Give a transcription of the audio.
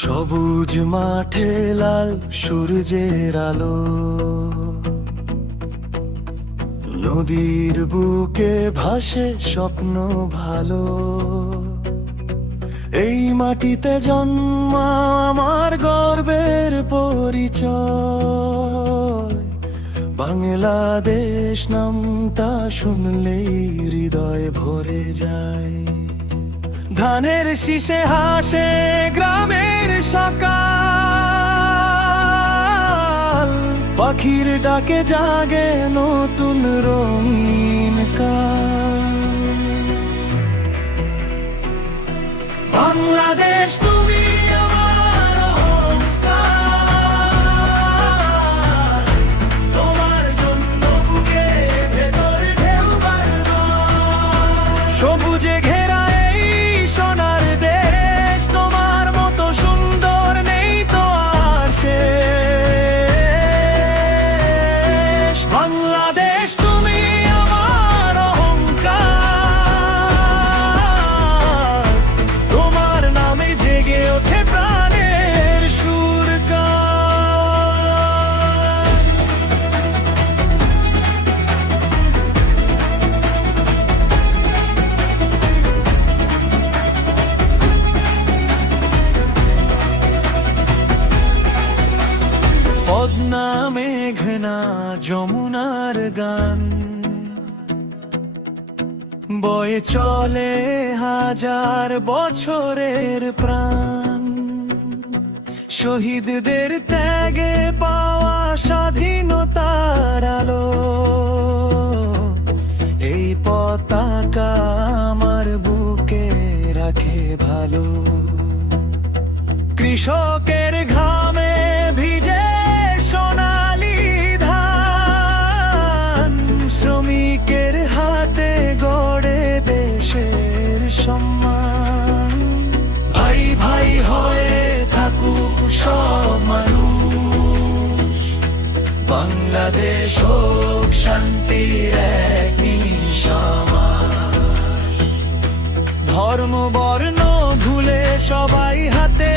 সবুজ মাঠে লাল সূর্যের আলো, নদীর বুকে ভাসে স্বপ্ন ভালো। এই মাটিতে জন্মা আমার গর্বের পরিচয়। বাংলাদেশ নামটা শুনলেই হৃদয় ভরে যায়। ধানের শীষে হাসে গ্রামের সকাল, পাখির ডাকে জাগে নতুন রঙিন কাল। বাংলাদেশ তুমি আমার অহংকার, তোমার জন্য বুকে ভেতর ঢেউ বারবার। সবুজে ঘেরা এই সোনার দেশ, তোমার মতো সুন্দর নেই তো আর শেষ। বাংলাদেশ তুমি আমার অহংকার, তোমার নামে জেগে ওঠে প্রাণের সুরকার। পদ্মা মেঘনা যমুনার গান বয়ে চলে হাজার বছরের প্রাণ। শহীদদের ত্যাগে পাওয়া স্বাধীনতার আলো, এই পতাকা আমার বুকে রাখে ভালো। কৃষকের ঘামে ভিজে সোনালি ধান, শ্রমিকের হাতে গড়ে দেশের সম্মান। ভাই ভাই হয়ে থাকুক সব মানুষ, বাংলাদেশ হোক শান্তির এক নিঃশ্বাস। ধর্ম বর্ণ ভুলে সবাই হাতে